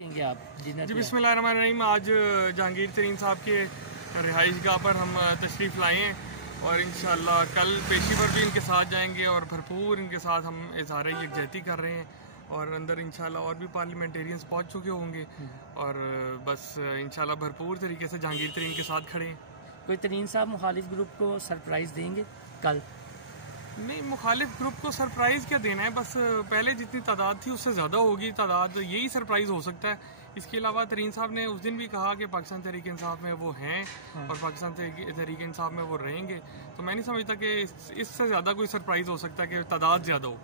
जी बिस्मिल्लाहिर्रहमानिर्रहीम। आज जहांगीर तरीन साहब के रिहाइश गाह पर हम तशरीफ़ लाए हैं और इंशाअल्लाह कल पेशी पर भी इनके साथ जाएंगे और भरपूर इनके साथ हम इज़हार यकजहती कर रहे हैं और अंदर इंशाअल्लाह और भी पार्लियामेंटेरियंस पहुंच चुके होंगे और बस इंशाअल्लाह भरपूर तरीके से जहांगीर तरीन के साथ खड़े हैं। कोई तरीन साहब मुखालिफ ग्रुप को सरप्राइज़ देंगे कल? नहीं, मुखालिफ ग्रुप को सरप्राइज़ क्या देना है, बस पहले जितनी तादाद थी उससे ज़्यादा होगी तादाद, यही सरप्राइज़ हो सकता है। इसके अलावा तरीन साहब ने उस दिन भी कहा कि पाकिस्तान तहरीक इंसाफ में वो हैं और पाकिस्तान तहरीक इंसाफ में वो रहेंगे, तो मैं नहीं समझता कि इससे ज़्यादा कोई सरप्राइज़ हो सकता है कि तादाद ज़्यादा हो।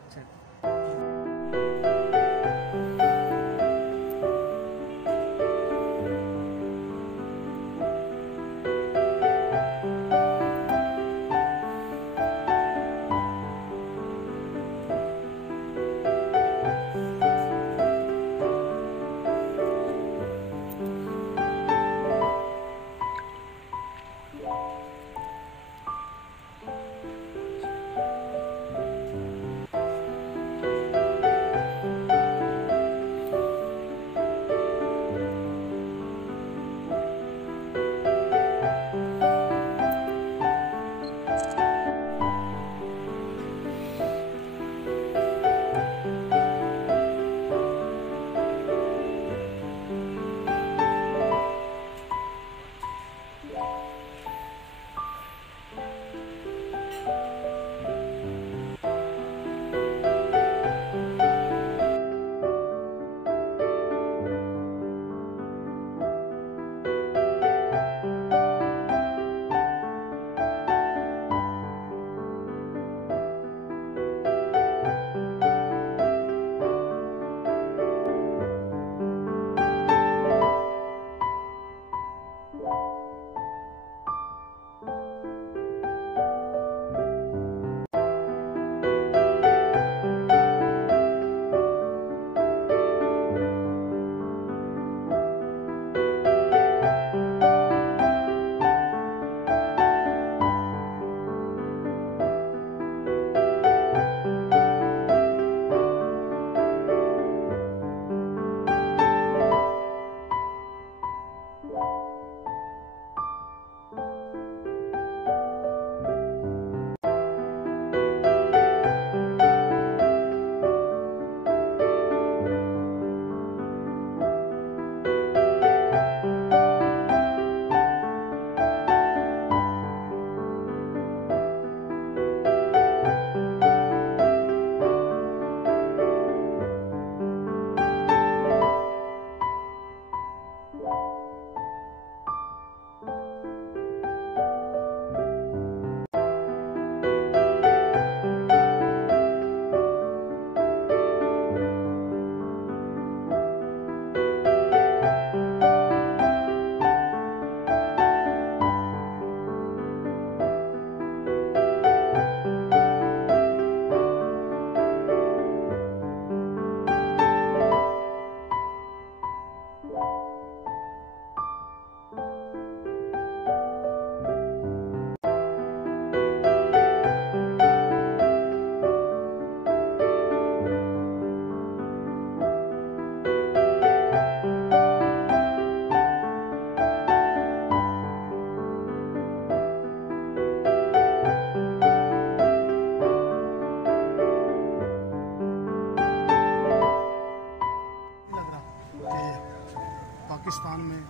पाकिस्तान में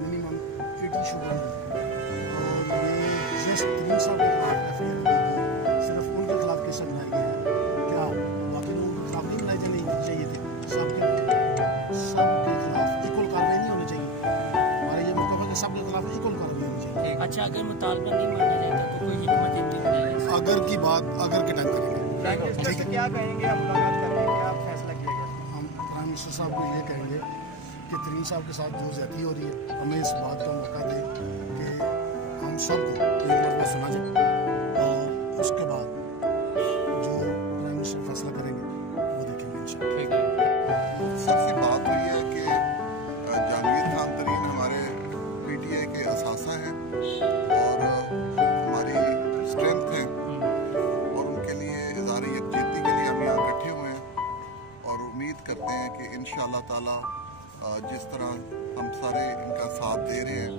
मिनिमम 80 शुगर और ये जस्ट तरीन साहब के खिलाफ FIR सिर्फ उनके खिलाफ केस बनाए गए हैं। क्या बाकी लोगों के खिलाफ नहीं बनाए जाने चाहिए थे? सबके खिलाफ इक्वल कार्रवाई नहीं होनी चाहिए। हमारा ये मुताबिक है सबके खिलाफ इक्वल कार्रवाई होनी चाहिए। अच्छा, अगर मुतालबा नहीं माना जाता तो कोई हिकमत नहीं? अगर की बात अगर के टाइम करेंगे, क्या कहेंगे? आप मुलाकात करने के आप फैसला किएगा? हम प्राइम मिनिस्टर साहब को ये कहेंगे कि तरीन साहब के साथ जो ज्यादती हो रही है हमें इस बात का मौका दें कि हम सबको एक मरतबा सुना जाए और उसके बाद जो प्राइम मिनिस्टर फैसला करेंगे वो देखेंगे इंशाअल्लाह। सबसे बात हुई है कि जहांगीर खान तरीन हमारे PTI के असासा हैं और हमारी स्ट्रेंथ हैं और उनके लिए इज़हार यकजहती के लिए हम यहाँ इकट्ठे हुए हैं और उम्मीद करते हैं कि इंशाअल्लाह ताला जिस तरह हम सारे इनका साथ दे रहे हैं,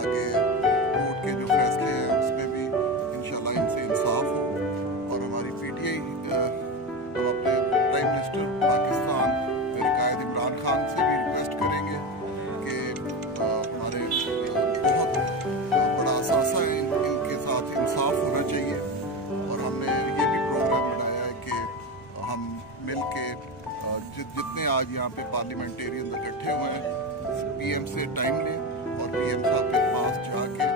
आगे कोर्ट के जो फैसले हैं उसमें भी इंशाल्लाह इनसे इंसाफ हो। और हमारी PTI हम अपने प्राइम मिनिस्टर पाकिस्तान मेरे कायद इमरान खान से भी रिक्वेस्ट करेंगे कि हमारे बहुत बड़ा असासा है, इनके साथ इंसाफ होना चाहिए। और हमने ये भी प्रोग्राम बनाया है कि हम मिल के जितने आज यहाँ पे पार्लियामेंटेरियन इकट्ठे हुए हैं PM से टाइम लें और PM साहब के पास जाके